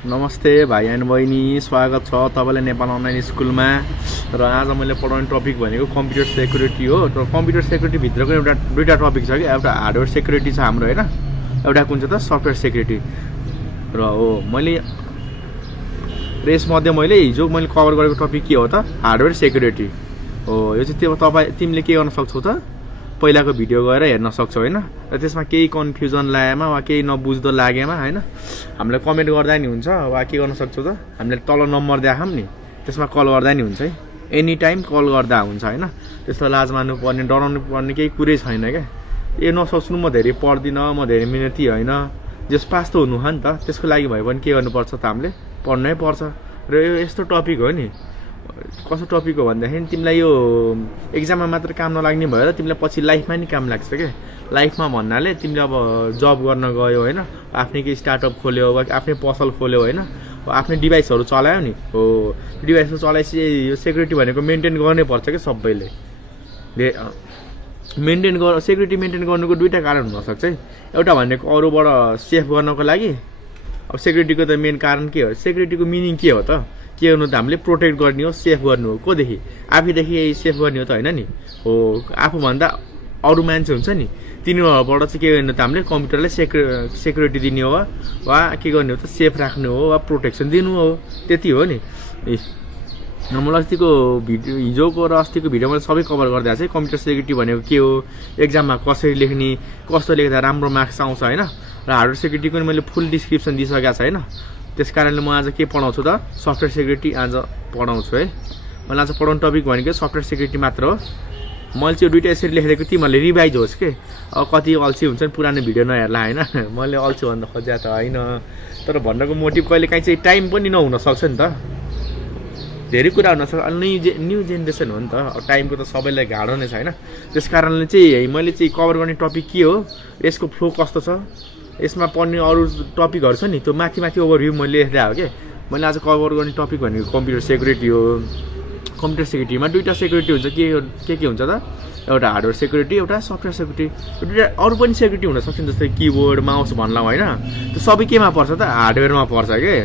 नमस्ते भाइ एन्ड बहिनी, स्वागत छ तपाईँलाई नेपाल अनलाइन स्कुलमा। र आज मैले पढाउने टपिक भनेको कम्प्युटर सेक्युरिटी हो। र कम्प्युटर सेक्युरिटी भित्रको दुईटा टपिक छ कि, एउटा हार्डवेयर सेक्युरिटी छ हाम्रो होइन, एउटा कुन चाहिँ त सफ्टवेयर सेक्युरिटी र हो। मैले यसमध्ये हिजो मैले कभर गरेको टपिक के हो त, हार्डवेयर सेक्युरिटी हो। यो चाहिँ तिमीले के गर्न सक्छौ त, पहिलाको भिडियो गएर हेर्न सक्छौ होइन। र त्यसमा केही कन्फ्युजन लागेमा वा केही नबुझ्दो लागेमा होइन, हामीलाई कमेन्ट गर्दा नि हुन्छ, वा के गर्न सक्छौ त, हामीले तल नम्बर देखाम नि, त्यसमा कल गर्दा नि हुन्छ है। एनी टाइम कल गर्दा हुन्छ होइन। त्यस्तो लाज मान्नु पर्ने, डराउनु पर्ने केही कुरै छैन क्या। ए नसोच्नु म धेरै पढ्दिनँ, म धेरै मिहिनेती होइन, जस पास त हुनु हो नि त। त्यसको लागि भए पनि के गर्नुपर्छ त, हामीले पढ्नै पर्छ। र यो यस्तो टपिक हो नि, कस्तो टपिक हो भन्दाखेरि तिमीलाई यो एक्जाममा मात्र काम नलाग्ने भएर तिमीलाई पछि लाइफमा नि काम लाग्छ क्या। लाइफमा भन्नाले तिमीले अब जब गर्न गयो होइन, आफ्नै केही स्टार्टअप खोल्यो वा आफ्नै पसल खोल्यो होइन, आफ्नै डिभाइसहरू चलायो नि हो। डिभाइसहरू चलाएपछि यो सेक्युरिटी भनेको मेन्टेन गर्नै पर्छ क्या सबैले। सेक्युरिटी मेन्टेन गर्नुको दुईवटा कारण हुनसक्छ है। एउटा भनेको अरूबाट सेफ गर्नको लागि। अब सेक्युरिटीको त मेन कारण के हो, सेक्युरिटीको मिनिङ के हो त, के गर्नु त, हामीले प्रोटेक्ट गर्ने हो, सेफ गर्नु हो। कोदेखि? आफैदेखि सेफ गर्ने हो त होइन नि हो। आफूभन्दा अरू मान्छे हुन्छ नि, तिनीहरूबाट चाहिँ के गर्ने त, हामीले कम्प्युटरलाई सेक्युरिटी दिने हो वा के गर्ने हो त, सेफ राख्नु हो वा प्रोटेक्सन दिनु हो, त्यति हो नि। मलाई अस्तिको भिडियो, हिजोको र अस्तिको भिडियो मैले सबै कभर गरिदिएको छ है। कम्प्युटर सेक्युरिटी भनेको के हो, एक्जाममा कसरी लेख्ने, कस्तो लेख्दा राम्रो मार्क्स आउँछ होइन। र हार्डवेयर सेक्युरिटीको पनि मैले फुल डिस्क्रिप्सन दिइसकेको छ होइन। त्यस कारणले म आज के पढाउँछु त, सफ्टवेयर सेक्युरिटी आज पढाउँछु है। मैले आज पढाउने टपिक भनेको सफ्टवेयर सेक्युरिटी मात्र हो। मैले चाहिँ यो दुइटा यसरी लेखेको तिमीहरूले रिभाइज होस् के। अब कति अल्छी हुन्छ नि पुरानो भिडियो नहेर्ला होइन। मैले अल्छी भन्दा खोज्या त होइन, तर भन्नको मोटिभ कहिले काहीँ चाहिँ टाइम पनि नहुनसक्छ नि त, धेरै कुरा हुनसक्छ। न्यू जेनेरेसन हो नि त, अब टाइमको त सबैलाई गाह्रो नै छ होइन। त्यस कारणले चाहिँ मैले चाहिँ कभर गर्ने टपिक के हो, यसको फ्लो कस्तो छ, यसमा पढ्ने अरू टपिकहरू छ नि, त्यो माथि ओभरभ्यू मैले लेख्दा हो कि। मैले आज कभर गर्ने टपिक भनेको कम्प्युटर सेक्युरिटी हो। कम्प्युटर सेक्युरिटीमा दुईवटा सेक्युरिटी हुन्छ, के हुन्छ त, एउटा हार्डवेयर सेक्युरिटी, एउटा सफ्टवेयर सेक्युरिटी। दुईवटा अरू पनि सेक्युरिटी हुनसक्छ जस्तै किबोर्ड माउस भन्ला होइन, त्यो सबै केमा पर्छ त, हार्डवेयरमा पर्छ के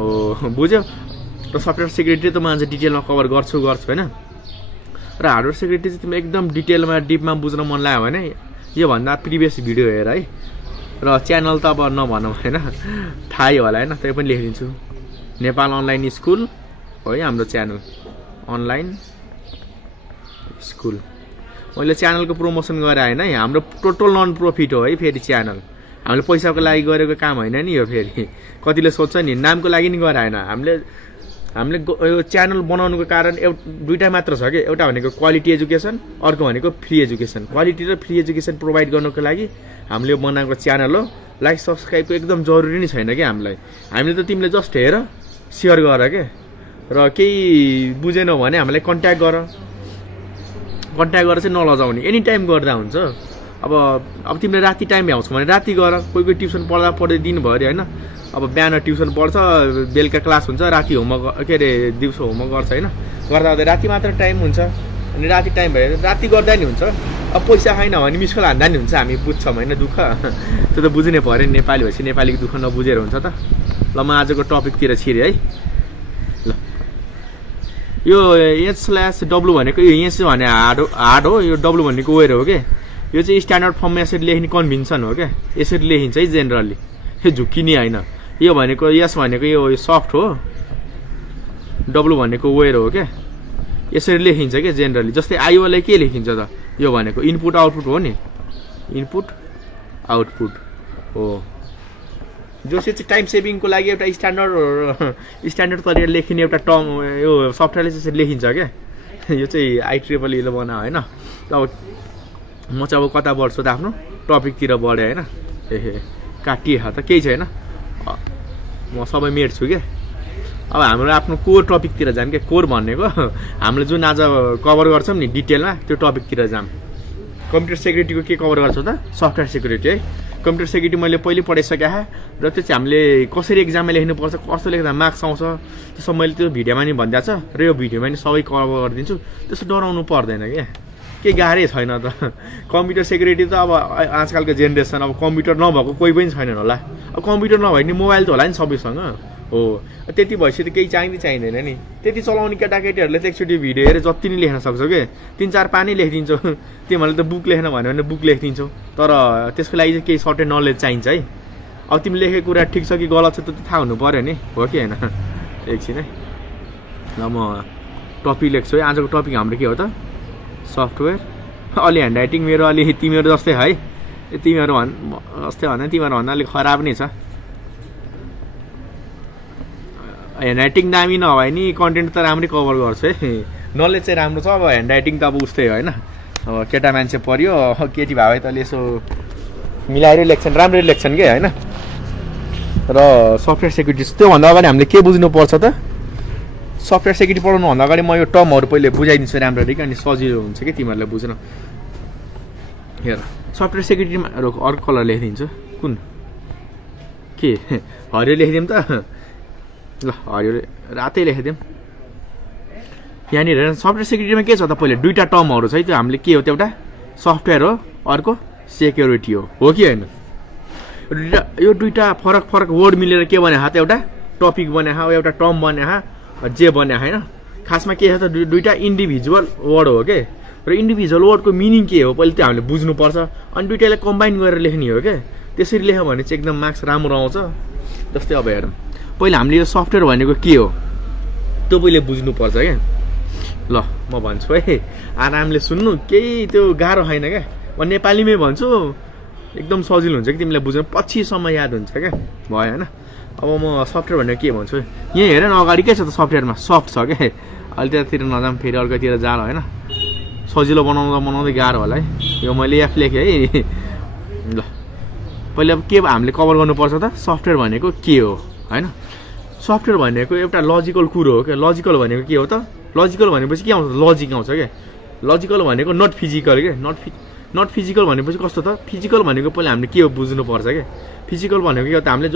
हो, बुझ्यो। र सफ्टवेयर सेक्युरिटी त म आज डिटेलमा कभर गर्छु होइन। र हार्डवेयर सेक्युरिटी चाहिँ तिमीले एकदम डिटेलमा डिपमा बुझ्न मन लाग्यो भने योभन्दा प्रिभियस भिडियो हेर है। र च्यानल त अब नभनौँ होइन, थाहै होला होइन, त्यही पनि लेखिदिन्छु, नेपाल अनलाइन स्कुल हो है हाम्रो च्यानल, अनलाइन स्कुल। मैले च्यानलको प्रमोसन गरेँ होइन, हाम्रो टोटल नन प्रफिट हो है। फेरि च्यानल हामीले पैसाको लागि गरेको काम होइन नि यो। फेरि कतिले सोध्छ नि नामको लागि नि गराएन। हामीले यो च्यानल बनाउनुको कारण दुईवटा मात्र छ कि, एउटा भनेको क्वालिटी एजुकेसन, अर्को भनेको फ्री एजुकेसन। क्वालिटी र फ्री एजुकेसन प्रोभाइड गर्नको लागि हामीले बनाएको च्यानल हो। लाइक सब्सक्राइबको एकदम जरुरी नै छैन क्या हामीलाई। हामीले त तिमीले जस्ट हेर, सेयर गर के। र केही बुझेनौ भने हामीलाई कन्ट्याक्ट गर चाहिँ नलजाउने, एनी टाइम गर्दा हुन्छ। अब तिमीले राति टाइम भ्याउँछौ भने राति गर, कोही ट्युसन पढ्दै दिनभरि होइन। अब बिहान ट्युसन पढ्छ, बेलुका क्लास हुन्छ, राति होमवर्क के अरे दिउँसो होमवर्क गर्छ होइन। गर्दा राति मात्र टाइम हुन्छ, अनि राति टाइम भयो राति गर्दा नि हुन्छ। अब पैसा खाइन भने मिस कल हान्दा नि हुन्छ, हामी बुझ्छौँ होइन दुःख। त्यो त बुझ्नै पऱ्यो नि, नेपाली भएपछि नेपालीको दुःख नबुझेर हुन्छ त। ल म आजको टपिकतिर छिरेँ है। ल यो H/W भनेको यो एस भने हार्ड हो, यो W भनेको वेयर हो क्या। यो चाहिँ स्ट्यान्डर्ड फर्ममा यसरी लेख्ने कन्भेन्सन हो क्या, यसरी लेखिन्छ है जेनरली, यो झुक्किने होइन। यो भनेको यस भनेको यो सफ्ट हो, W भनेको वेयर हो क्या, यसरी लेखिन्छ क्या जेनरली। जस्तै आइओलाई के लेखिन्छ त, यो भनेको इनपुट आउटपुट हो नि, इनपुट आउटपुट हो। जो चाहिँ टाइम सेभिङको लागि एउटा स्ट्यान्डर्ड तरिकाले लेखिने एउटा टर्म, यो सफ्टवेयरले चाहिँ लेखिन्छ क्या। यो चाहिँ IEEE बना होइन। अब म चाहिँ अब कता बढ्छु त, आफ्नो टपिकतिर बढेँ होइन। काटिए त केही छैन, म सबै मेट्छु क्या। अब हाम्रो आफ्नो कोर टपिकतिर जाऊँ क्या। कोर भनेको हामीले जुन आज कभर गर्छौँ नि डिटेलमा, त्यो टपिकतिर जाऊँ। कम्प्युटर सेक्युरिटीको के कभर गर्छौँ त, सफ्टवेयर सेक्युरिटी है। कम्प्युटर सेक्युरिटी मैले पहिले पढाइसकेँ र त्यो चाहिँ हामीले कसरी एक्जाममा लेख्नुपर्छ, कस्तो लेख्दा मार्क्स आउँछ, त्यो सब मैले त्यो भिडियोमा नि भनिदिएको छ। र यो भिडियोमा नि सबै कभर गरिदिन्छु, त्यस्तो डराउनु पर्दैन क्या, केही गाह्रै छैन त। कम्प्युटर सेक्युरिटी त अब आजकलको जेनेरेसन, अब कम्प्युटर नभएको कोही पनि छैनन् होला। अब अब कम्प्युटर नभए नि मोबाइल त होला नि सबैसँग हो त्यति भएपछि त केही चाहिँदैन नि त्यति चलाउने केटाकेटीहरूले त एकचोटि भिडियो हेरेर जति नै लेख्न सक्छौ के 3-4 पानी लेखिदिन्छौ तिमीहरूले त बुक लेख्न भन्यो भने बुक लेखिदिन्छौ तर त्यसको लागि चाहिँ केही सर्टेन नलेज चाहिन्छ है अब तिमी लेखेको कुरा ठिक छ कि गलत छ त थाहा हुनु पर्यो नि हो कि होइन एकछिन है ल म टपिक लेख्छु है आजको टपिक हाम्रो के हो त सफ्टवेयर अलि ह्यान्ड राइटिङ मेरो अलि तिमीहरू जस्तै है तिमीहरू जस्तै भन्दा तिमीहरूभन्दा अलिक खराब नै छ ह्यान्ड राइटिङ दामी नभए नि कन्टेन्ट त राम्रै कभर गर्छु है नलेज चाहिँ राम्रो छ अब ह्यान्ड राइटिङ त अब उस्तै होइन अब केटा मान्छे पऱ्यो केटी भए त यसो मिलाएर लेख्छन् राम्रै लेख्छन् कि होइन र सफ्टवेयर सेक्युरिटी त्योभन्दा अगाडि हामीले के बुझ्नुपर्छ त सफ्टवेयर सेक्युरिटी पढाउनुभन्दा अगाडि म यो टर्महरू पहिले बुझाइदिन्छु राम्ररी अनि सजिलो हुन्छ कि तिमीहरूलाई बुझ्न हेर सफ्टवेयर सेक्युरिटीमा अर्को कलर लेखिदिन्छु कुन के हरियो लेखिदिउँ त ल हरियो रातै लेखिदिउँ यहाँनिर सफ्टवेयर सेक्युरिटीमा के छ त पहिले दुईवटा टर्महरू छ है त्यो हामीले के हो त एउटा सफ्टवेयर हो अर्को सेक्युरिटी हो कि होइन यो दुईवटा फरक वर्ड मिलेर के बने त एउटा टपिक बने एउटा टर्म बने जे बने होइन खासमा के छ त दुईवटा इन्डिभिजुअल वर्ड हो के र इन्डिभिजुअल वर्डको मिनिङ के हो पहिले त्यो हामीले बुझ्नुपर्छ अनि दुइटालाई कम्बाइन गरेर लेख्ने हो क्या त्यसरी लेख्यो भने चाहिँ एकदम मार्क्स राम्रो आउँछ जस्तै अब हेरौँ पहिला हामीले यो सफ्टवेयर भनेको के हो त्यो पहिले बुझ्नुपर्छ क्या ल म भन्छु है आरामले सुन्नु केही त्यो गाह्रो छैन क्या म नेपालीमै भन्छु एकदम सजिलो हुन्छ कि तिमीलाई बुझ्नु पछिसम्म याद हुन्छ क्या भयो होइन अब म सफ्टवेयर भनेको के भन्छु यहाँ हेर न अगाडि के छ त सफ्टवेयरमा सफ्ट छ क्या अहिले त्यतातिर नजाऊँ फेरि अर्कोतिर जाँदा होइन सजिलो बनाउँदै गाह्रो होला है यो मैले एफ लेखेँ है ल पहिले अब के हामीले कभर गर्नुपर्छ त सफ्टवेयर भनेको के हो होइन सफ्टवेयर भनेको एउटा लजिकल कुरो हो क्या लजिकल भनेको के हो त लजिकल भनेपछि के आउँछ लजिक आउँछ क्या लजिकल भनेको नट फिजिकल क्या नट फिजिकल भनेपछि कस्तो त फिजिकल भनेको पहिला हामीले के हो बुझ्नुपर्छ क्या फिजिकल भनेको के हो त हामीले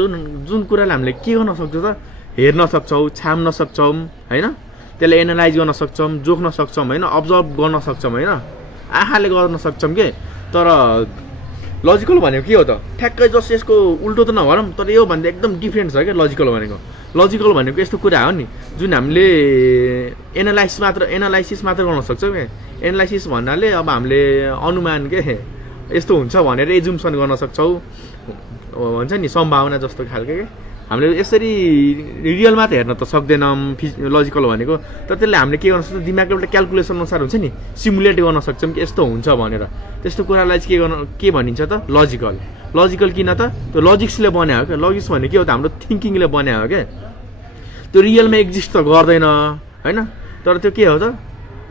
जुन कुरालाई हामीले के गर्न सक्छौँ त हेर्न सक्छौँ छाम्न सक्छौँ होइन त्यसलाई एनालाइज गर्न सक्छौँ जोख्न सक्छौँ होइन अब्जर्भ गर्न सक्छौँ होइन आँखाले गर्न सक्छौँ के तर लजिकल भनेको के हो त ठ्याक्कै जस्तो यसको उल्टो त नभनौँ तर योभन्दा एकदम डिफ्रेन्ट छ क्या लजिकल भनेको यस्तो कुरा हो नि जुन हामीले एनालाइसिस मात्र गर्न सक्छौँ क्या एनालाइसिस भन्नाले अब हामीले अनुमान के यस्तो हुन्छ भनेर एजुम्सन गर्न सक्छौँ भन्छ नि सम्भावना जस्तो खालको क्या हामीले यसरी रियलमा त हेर्न त सक्दैनौँ लजिकल भनेको तर त्यसले हामीले के गर्न सक्छौँ दिमागको एउटा क्यालकुलेसन अनुसार हुन्छ नि सिमुलेट गर्न सक्छौँ कि यस्तो हुन्छ भनेर त्यस्तो कुरालाई चाहिँ के भनिन्छ त लजिकल किन त त्यो लजिक्सले बनायो क्या लजिक्स भने के हो त हाम्रो थिङ्किङले बनायो क्या त्यो रियलमा एक्जिस्ट त गर्दैन होइन तर त्यो के हो त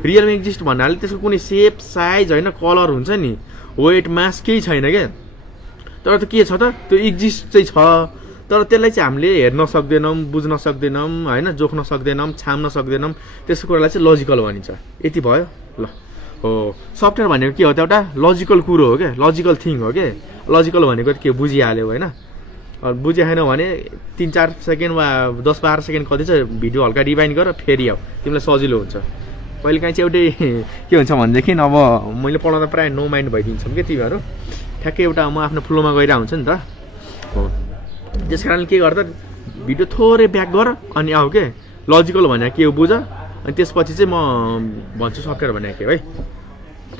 रियलमा एक्जिस्ट भन्नाले त्यसको कुनै सेप साइज होइन कलर हुन्छ नि वेट मास केही छैन क्या तर त्यो के छ त त्यो एक्जिस्ट चाहिँ छ तर त्यसलाई चाहिँ हामीले हेर्न सक्दैनौँ बुझ्न सक्दैनौँ होइन जोख्न सक्दैनौँ छाम्न सक्दैनौँ त्यसको कुरालाई चाहिँ लजिकल भनिन्छ यति भयो ल हो सफ्टवेयर भनेको के हो त एउटा लजिकल कुरो हो क्या लजिकल थिङ हो क्या लजिकल भनेको त के बुझिहाल्यो होइन बुझेन भने 3-4 सेकेन्ड वा 10-12 सेकेन्ड कति छ भिडियो हल्का रिवाइन्ड गर फेरि आऊ तिमीलाई सजिलो हुन्छ कहिले काहीँ चाहिँ एउटै के हुन्छ भनेदेखि अब मैले पढाउँदा प्रायः नो माइन्ड भइदिन्छौँ कि तिमीहरू ठ्याक्कै एउटा म आफ्नो फ्लोमा गइरहेको हुन्छ नि त हो त्यस कारणले के गर्दा भिडियो थोरै ब्याक गर अनि आऊ के लजिकल भनेको के हो बुझ अनि त्यसपछि चाहिँ म भन्छु सफ्टवेयर भनेको के है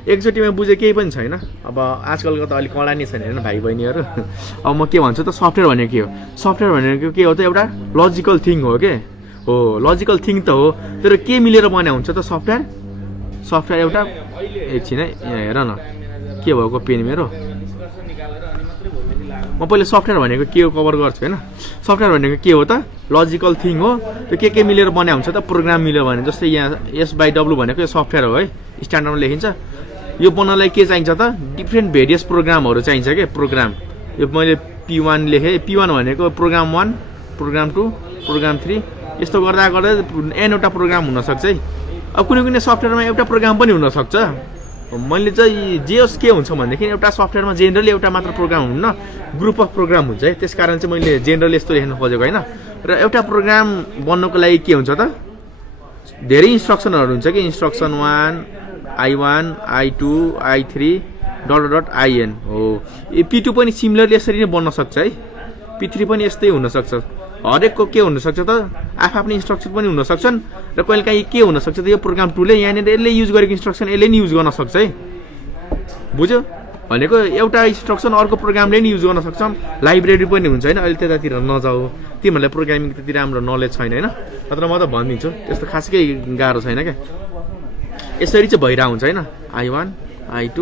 एकचोटिमा बुझे केही पनि छैन अब आजकलको त अलिक कडा नै छैन होइन भाइ बहिनीहरू अब म के भन्छु त सफ्टवेयर भनेको के हो सफ्टवेयर भनेको के हो त एउटा लजिकल थिङ हो के हो लजिकल थिङ त हो तर के मिलेर बन्या हुन्छ त सफ्टवेयर एउटा एकछिन है यहाँ हेर न के भएको पेन मेरो म पहिले सफ्टवेयर भनेको के हो कभर गर्छु होइन सफ्टवेयर भनेको के हो त लजिकल थिङ हो त्यो के मिलेर बन्या हुन्छ त प्रोग्राम मिलेर भने जस्तै यहाँ S/W भनेको यो सफ्टवेयर हो है स्ट्यान्डर्डमा लेखिन्छ यो बनाउनलाई के चाहिन्छ त डिफ्रेन्ट भेरियस प्रोग्रामहरू चाहिन्छ क्या प्रोग्राम यो मैले P1 लेखेँ P1 भनेको प्रोग्राम 1 प्रोग्राम 2 प्रोग्राम 3 यस्तो गर्दा एनवटा प्रोग्राम हुनसक्छ है अब कुनै सफ्टवेयरमा एउटा प्रोग्राम पनि हुनसक्छ मैले चाहिँ जे होस् के हुन्छ भनेदेखि एउटा सफ्टवेयरमा जेनरली एउटा मात्र प्रोग्राम हुन्न ग्रुप अफ प्रोग्राम हुन्छ है त्यस कारण चाहिँ मैले जेनरली यस्तो लेख्न खोजेको होइन र एउटा प्रोग्राम बन्नको लागि के हुन्छ त धेरै इन्स्ट्रक्सनहरू हुन्छ कि instruction 1 I1 I2 I3 ... IN हो P2 पनि सिमिलरली यसरी नै बन्न सक्छ है P3 पनि यस्तै हुनसक्छ हरेकको के हुनसक्छ त आफ्नो इन्स्ट्रक्सन पनि हुन सक्छन् र कहिलेकाहीँ के हुनसक्छ त यो प्रोग्राम टुलले यहाँनिर यसले युज गरेको इन्स्ट्रक्सन यसले नि युज गर्न सक्छ है बुझ्यो भनेको एउटा इन्स्ट्रक्सन अर्को प्रोग्रामले नि युज गर्न सक्छौँ लाइब्रेरी पनि हुन्छ हैन अहिले त्यतातिर नजाऊ तिमीहरूलाई प्रोग्रामिङ त्यति राम्रो नलेज छैन हैन नत्र म त भनिदिन्छु त्यस्तो खासै गाह्रो छैन क्या यसरी चाहिँ भइरहेको हुन्छ हैन I1 I2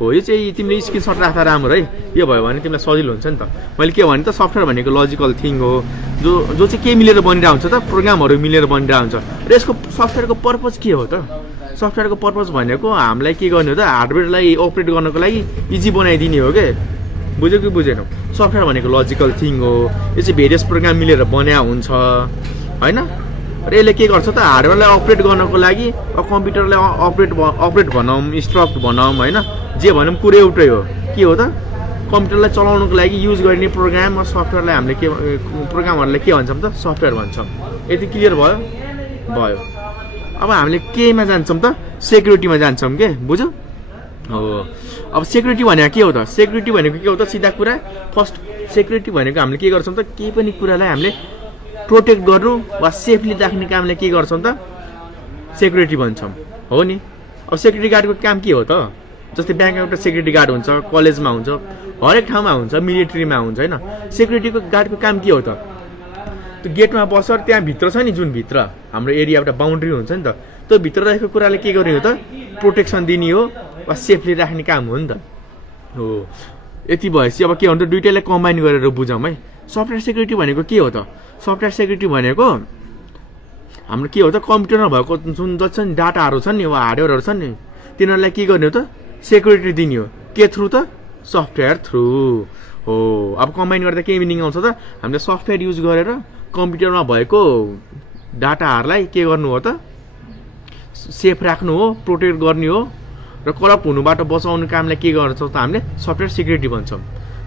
हो यो चाहिँ तिमीले स्क्रिनसट राख्दा राम्रो है यो भयो भने तिमीलाई सजिलो हुन्छ नि त मैले के भने त सफ्टवेयर भनेको लजिकल थिङ हो जो चाहिँ के मिलेर बनिरहेको हुन्छ त प्रोग्रामहरू मिलेर बनिरहेको हुन्छ र यसको सफ्टवेयरको पर्पज के हो त सफ्टवेयरको पर्पज भनेको हामीलाई के गर्ने हो त हार्डवेयरलाई अपरेट गर्नको लागि इजी बनाइदिने हो के बुझ्यो कि बुझेनौ सफ्टवेयर भनेको लजिकल थिङ हो यो चाहिँ भेरियस प्रोग्राम मिलेर बन्या हुन्छ हैन र यसले के गर्छ त हार्डवेयरलाई अपरेट गर्नको लागि कम्प्युटरलाई अपरेट भनौँ इन्स्ट्रक्ट भनौँ हैन जे भनौँ कुरो एउटै हो के हो त कम्प्युटरलाई चलाउनको लागि युज गर्ने प्रोग्राम र सफ्टवेयरलाई हामीले के प्रोग्रामहरूलाई के भन्छौँ त सफ्टवेयर भन्छौँ यति क्लियर भयो अब हामीले केमा जान्छौँ त सेक्युरिटीमा जान्छौँ के बुझ्यो हो अब सेक्युरिटी भनेको के हो त सेक्युरिटी भनेको के हो त सिधा कुरा फर्स्ट सेक्युरिटी भनेको हामीले के गर्छौँ त केही पनि कुरालाई हामीले प्रोटेक्ट गर्नु वा सेफली राख्ने कामलाई के गर्छौँ त सेक्युरिटी भन्छौँ हो नि अब सेक्युरिटी गार्डको काम के हो त जस्तै ब्याङ्कमा एउटा सेक्युरिटी गार्ड हुन्छ कलेजमा हुन्छ हरेक ठाउँमा हुन्छ मिलिट्रीमा हुन्छ हैन सेक्युरिटीको गार्डको काम के हो त त्यो गेटमा बसेर त्यहाँ भित्र छ नि जुन भित्र हाम्रो एरिया एउटा बाउन्ड्री हुन्छ नि त त्यो भित्र रहेको कुराले के गर्ने हो त प्रोटेक्सन दिने हो वा सेफली राख्ने काम हो नि त हो यति भएपछि अब के हो त दुईटैलाई कम्बाइन गरेर बुझौँ है सफ्टवेयर सेक्युरिटी भनेको के हो त सफ्टवेयर सेक्युरिटी भनेको हाम्रो के हो त कम्प्युटरमा भएको जुन जति नि डाटाहरू छन् नि वा हार्डवेयरहरू छन् नि तिनीहरूलाई के गर्ने हो त सेक्युरिटी दिने हो के थ्रु त सफ्टवेयर थ्रु हो अब कम्बाइन गर्दा के मिनिङ आउँछ त हामीले सफ्टवेयर युज गरेर कम्प्युटरमा भएको डाटाहरूलाई के गर्नु हो त सेफ राख्नु हो प्रोटेक्ट गर्ने हो र करप्ट हुनुबाट बचाउने कामलाई के गर्छौँ त हामीले सफ्टवेयर सेक्युरिटी भन्छौँ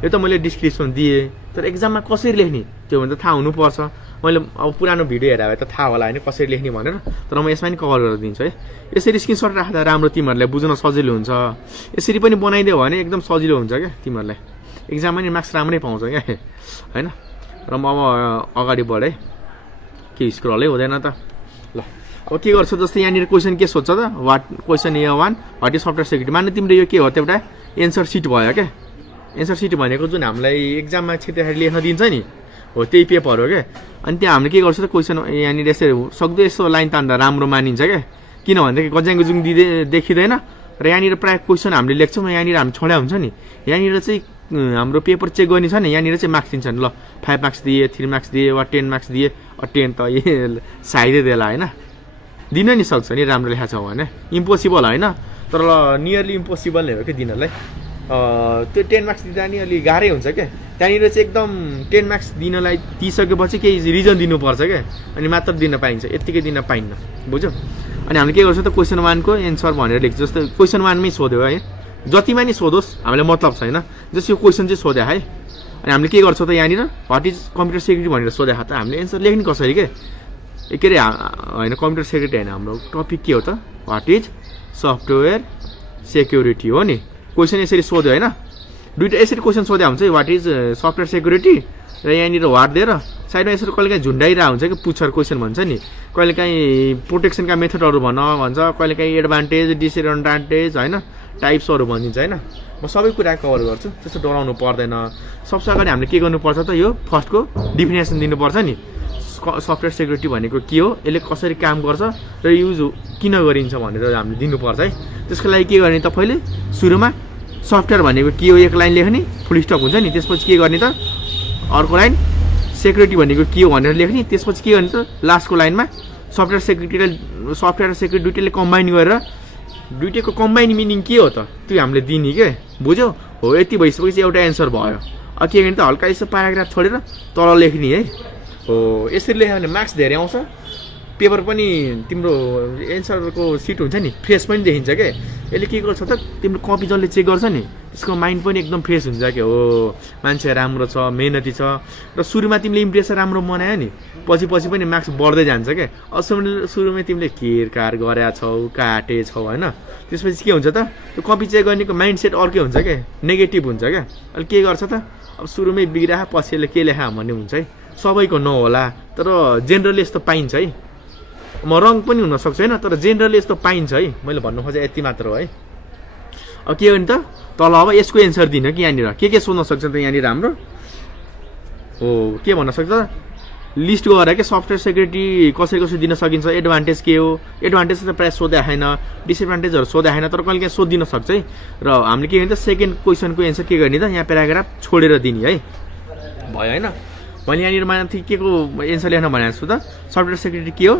यो त मैले डिस्क्रिप्सन दिएँ तर एक्जाममा कसरी लेख्ने त्यो भने त थाहा हुनुपर्छ मैले अब पुरानो भिडियो हेर्दा भए त थाहा होला होइन कसरी लेख्ने भनेर तर म यसमा नि कभर गरेर दिन्छु है यसरी स्क्रिनसट राख्दा राम्रो तिमीहरूलाई बुझ्न सजिलो हुन्छ यसरी पनि बनाइदियो भने एकदम सजिलो हुन्छ क्या तिमीहरूलाई एक्जाममा नि मार्क्स राम्रै पाउँछ क्या होइन र म अब अगाडि बढेँ के स्क्रलै हुँदैन त ल अब के गर्छ जस्तै यहाँनिर क्वेसन के सोध्छ त question A1 what is software security मान्नु तिम्रो यो के हो त एउटा एन्सर सिट भयो क्या एन्सर सिट भनेको जुन हामीलाई एक्जाममा छिट्याएर लेख्न दिन्छ नि हो त्यही पेपर हो क्या अनि त्यहाँ हामीले के गर्छ त क्वेसन यहाँनिर यसरी सक्दो यस्तो लाइन तान्दा राम्रो मानिन्छ क्या किनभनेदेखि गज्याङ गुजुङ देखिँदैन र यहाँनिर प्रायः क्वेसन हामीले लेख्छौँ यहाँनिर हामी छोड्या हुन्छ नि यहाँनिर चाहिँ हाम्रो पेपर चेक गर्ने छ नि यहाँनिर चाहिँ मार्क्स दिन्छन् ल 5 मार्क्स दिए 3 मार्क्स दिए वा 10 मार्क्स दिए 10 त साइदै देला होइन दिन नि सक्छ नि राम्रो लेखा छ भने इम्पोसिबल होइन तर नियरली इम्पोसिबल नै हो कि दिनलाई त्यो 10 मार्क्स दिँदा नि अलि गाह्रै हुन्छ क्या त्यहाँनिर चाहिँ एकदम 10 मार्क्स दिनलाई दिइसकेपछि केही रिजन दिनुपर्छ क्या अनि मात्र दिन पाइन्छ यत्तिकै दिन पाइन्न बुझ्यो अनि हामीले के गर्छ त क्वेसन 1 को एन्सर भनेर लेख्छ जस्तो क्वेसन 1 मै सोध्यो है जतिमा नि सोधोस् हामीलाई मतलब छैन जस्तो यो क्वेसन चाहिँ सोध्या है अनि हामीले के गर्छौँ त यहाँनिर वाट इज कम्प्युटर सेक्युरिटी भनेर सोध्या त हामीले एन्सर लेख्ने कसरी के अरे होइन कम्प्युटर सेक्युरिटी होइन हाम्रो टपिक के हो त वाट इज सफ्टवेयर सेक्युरिटी हो नि क्वेसन यसरी सोध्यो होइन दुईवटा यसरी क्वेसन सोध्या हुन्छ वाट इज सफ्टवेयर सेक्युरिटी र यहाँनिर वाट दिएर साइडमा यसरी कहिलेकाहीँ झुन्डाइरहेको हुन्छ कि पुच्छर क्वेसन भन्छ नि कहिलेकाहीँ प्रोटेक्सनका मेथडहरू भन्छ कहिलेकाहीँ एडभान्टेज डिसएडभान्टेज होइन टाइप्सहरू भनिदिन्छ होइन म सबै कुरा कभर गर्छु त्यस्तो डराउनु पर्दैन सबसे अगाडि हामीले के गर्नुपर्छ त यो फर्स्टको डिफिनेसन दिनुपर्छ नि सफ्टवेयर सेक्युरिटी भनेको के हो यसले कसरी काम गर्छ र युज किन गरिन्छ भनेर हामीले दिनुपर्छ है त्यसको लागि के गर्ने त पहिले सुरुमा सफ्टवेयर भनेको के हो एक लाइन लेख्ने फुल स्टप हुन्छ नि त्यसपछि के गर्ने त अर्को लाइन सेक्युरिटी भनेको के हो भनेर लेख्ने त्यसपछि के गर्ने त लास्टको लाइनमा सफ्टवेयर सेक्युरिटी दुइटैले कम्बाइन गरेर दुइटैको कम्बाइन मिनिङ के हो त त्यो हामीले दिने के बुझ्यौ हो यति भइसकेपछि एउटा एन्सर भयो अब के गर्ने त हल्का यसो प्याराग्राफ छोडेर तल लेख्ने है हो यसरी लेख्यो भने मार्क्स धेरै आउँछ पेपर पनि तिम्रो एन्सरको सिट हुन्छ नि फ्रेस पनि देखिन्छ क्या यसले के गर्छ त तिम्रो कपी जसले चेक गर्छ नि त्यसको माइन्ड पनि एकदम फ्रेस हुन्छ क्या हो मान्छे राम्रो छ मेहनती छ र सुरुमा तिमीले इम्प्रेसन राम्रो बनायो नि पछि पनि मार्क्स बढ्दै जान्छ क्या सुरुमै तिमीले केरकार गरेका छौ काटेछौ होइन त्यसपछि के हुन्छ त त्यो कपी चेक गर्नेको माइन्ड सेट अर्कै हुन्छ क्या नेगेटिभ हुन्छ क्या अहिले के गर्छ त अब सुरुमै बिग्रा पछिले के लेखा भन्ने हुन्छ है सबैको नहोला तर जेनरली यस्तो पाइन्छ है म रङ पनि हुनसक्छ होइन तर जेनरली यस्तो पाइन्छ है मैले भन्नु खोजेँ यति मात्र हो है अब के हो नि त तल अब यसको एन्सर दिनु कि यहाँनिर के सोध्न सक्छ त यहाँनिर हाम्रो हो के भन्न सक्छ लिस्ट गरेर के सफ्टवेयर सेक्युरिटी कसरी दिन सकिन्छ एडभान्टेज के हो एडभान्टेज त प्रायः सोधे छैन डिसएडभान्टेजहरू सोधे छैन तर कहिले काहीँ सोधिदिन सक्छ है र हामीले के गर्ने त सेकेन्ड क्वेसनको एन्सर के गर्ने त यहाँ प्याराग्राफ छोडेर दिने है भयो होइन मैले यहाँनिर माथि के को एन्सर लेख्न भनेको छु त सफ्टवेयर सेक्युरिटी के हो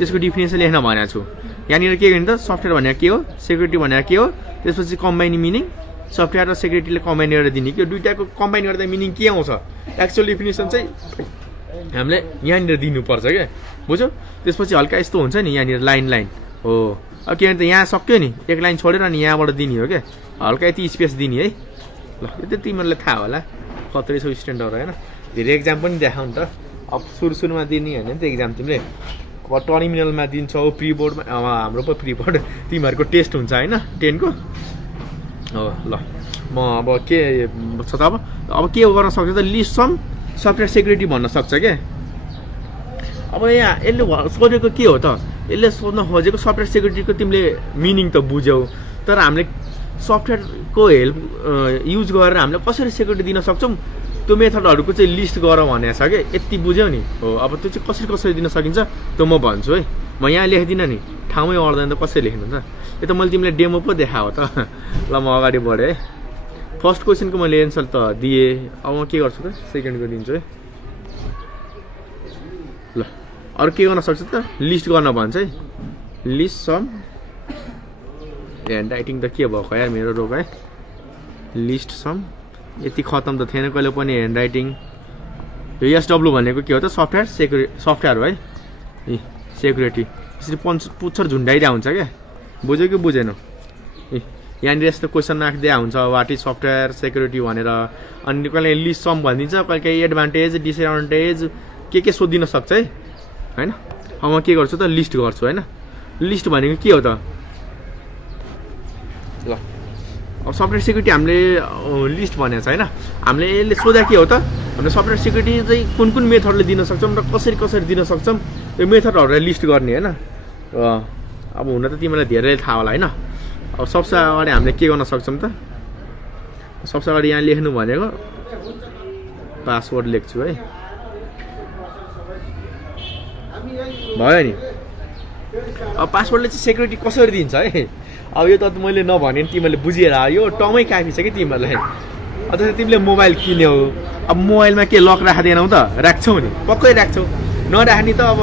त्यसको डिफिनेसन लेख्न भनेको छु यहाँनिर के गर्ने त सफ्टवेयर भनेको के हो सेक्युरिटी भनेको के हो त्यसपछि कम्बाइन मिनिङ सफ्टवेयर र सेक्युरिटीले कम्बाइन गरेर दिने कि दुईटाको कम्बाइन गर्दा मिनिङ के आउँछ एक्चुअल डिफिनेसन चाहिँ हामीले यहाँनिर दिनुपर्छ क्या बुझ्यो त्यसपछि हल्का यस्तो हुन्छ नि यहाँनिर लाइन हो अब के भन्छ यहाँ सक्यो नि एक लाइन छोडेर अनि यहाँबाट दिने हो क्या हल्का यति स्पेस दिने है ल यो त तिमीहरूलाई थाहा होला खतरै छौ स्ट्यान्डर्ड होइन धेरै एक्जाम पनि देखाउ नि त अब सुरुमा दिने होइन नि त एक्जाम तिमीले अब टर्मिनलमा दिन्छौ प्री बोर्डमा हाम्रो पो प्री बोर्ड तिमीहरूको टेस्ट हुन्छ होइन 10 को हो ल म अब के छ त अब के गर्न सक्छ त लिस्ट सम सफ्टवेयर सेक्युरिटी भन्न सक्छ क्या अब यहाँ यसले सोधेको के हो त यसले सोध्न खोजेको सफ्टवेयर सेक्युरिटीको तिमीले मिनिङ त बुझ्यौ तर हामीले सफ्टवेयरको हेल्प युज गरेर हामीले कसरी सेक्युरिटी दिन सक्छौँ त्यो मेथडहरूको चाहिँ लिस्ट गर भनेको छ क्या यति बुझ्यौ नि हो अब त्यो चाहिँ कसरी दिन सकिन्छ त्यो म भन्छु है म यहाँ लेख्दिनँ नि ठाउँमै अड्दैन त कसरी लेख्नु त यो त मैले तिमीलाई डेमो पो देखाएको त ल म अगाडि बढेँ फर्स्ट क्वेसनको मैले एन्सर त दिएँ अब म के गर्छु त सेकेन्डको दिन्छु है ल अरू के गर्न सक्छ त लिस्ट गर्न भन्छ है लिस्ट सम ह्यान्ड राइटिङ त के भएको यार मेरो रोग है लिस्ट सम यति खत्तम त थिएन कहिले पनि ह्यान्ड राइटिङ यो एसडब्लु भनेको के हो त सफ्टवेयर हो है ए सेक्युरिटी यसरी पुच्छर झुन्डाइदिया हुन्छ क्या बुझ्यो कि बुझेन ए यहाँनिर यस्तो क्वेसन राखिदिया हुन्छ वाट इज सफ्टवेयर सेक्युरिटी भनेर अनि कहिले लिस्ट सम भनिदिन्छ कहिले काहीँ एडभान्टेज डिसएडभान्टेज के सोधिदिन सक्छ है होइन अब म के गर्छु त लिस्ट गर्छु होइन लिस्ट भनेको के हो त ल अब सफ्टवेयर सेक्युरिटी हामीले लिस्ट भनेको छ होइन हामीले यसले सोधा के हो त हामीले सफ्टवेयर सेक्युरिटी चाहिँ कुन मेथडले दिन सक्छौँ र कसरी दिन सक्छौँ त्यो मेथडहरूलाई लिस्ट गर्ने होइन अब हुन त तिमीलाई धेरै थाहा होला होइन अब सबसे अगाडि हामीले के गर्न सक्छौँ त सबसे अगाडि यहाँ लेख्नु भनेको पासवर्ड लेख्छु है भयो नि अब पासवर्डले चाहिँ सेक्युरिटी कसरी दिन्छ है अब यो त मैले नभने नि तिमीले बुझिएर यो टमै काफी छ कि तिमीहरूलाई अझ तिमीले मोबाइल किन्यौ अब मोबाइलमा के लक राख्दैनौ त राख्छौ नि पक्कै राख्छौ नराख्ने त अब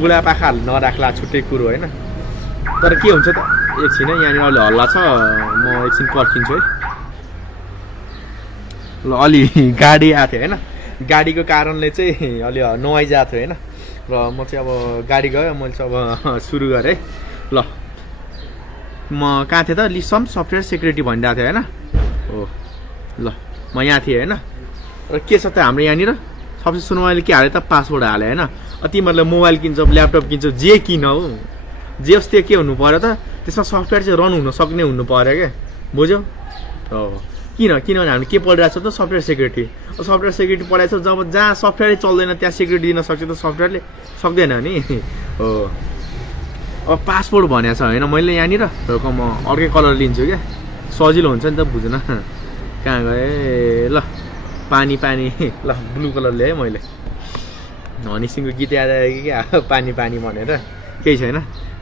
बुढापाखाहरूले नराख्ला छुट्टै कुरो होइन तर के हुन्छ त एकछिन यहाँनिर अलि हल्ला छ म एकछिन पर्खिन्छु है ल अलि गाडी आएको थियो होइन गाडीको कारणले चाहिँ अलि नोइज आएको थियो होइन र म चाहिँ अब गाडी गयो मैले चाहिँ अब सुरु गरेँ ल म कहाँ थिएँ त लिसम सफ्टवेयर सेक्युरिटी भनिरहेको थिएँ होइन हो ल म यहाँ थिएँ होइन र के छ त हाम्रो यहाँनिर सबसे सुरु मैले के हालेँ त पासवर्ड हालेँ होइन तिमीहरूले मोबाइल किन्छौ ल्यापटप किन्छौ जे किनौ जे होस् त्यो के हुनु पऱ्यो त त्यसमा सफ्टवेयर चाहिँ रन हुन सक्ने हुनु पऱ्यो क्या बुझ्यौ हो किनभने हामी के पढिरहेको छ त सफ्टवेयर सेक्युरिटी सफ्टवेयर सेक्युरिटी पढाएको छ जब जहाँ सफ्टवेयरै चल्दैन त्यहाँ सेक्युरिटी दिन सक्छ त सफ्टवेयरले सक्दैन नि हो अब पासवर्ड भनेको छ होइन मैले यहाँनिर म अर्कै कलर लिन्छु क्या सजिलो हुन्छ नि त बुझ्न कहाँ गएँ ल पानी ल ब्लू कलर ल्याएँ मैले हनी सिंहको गीत याद आयो कि क्या पानी भनेर केही छैन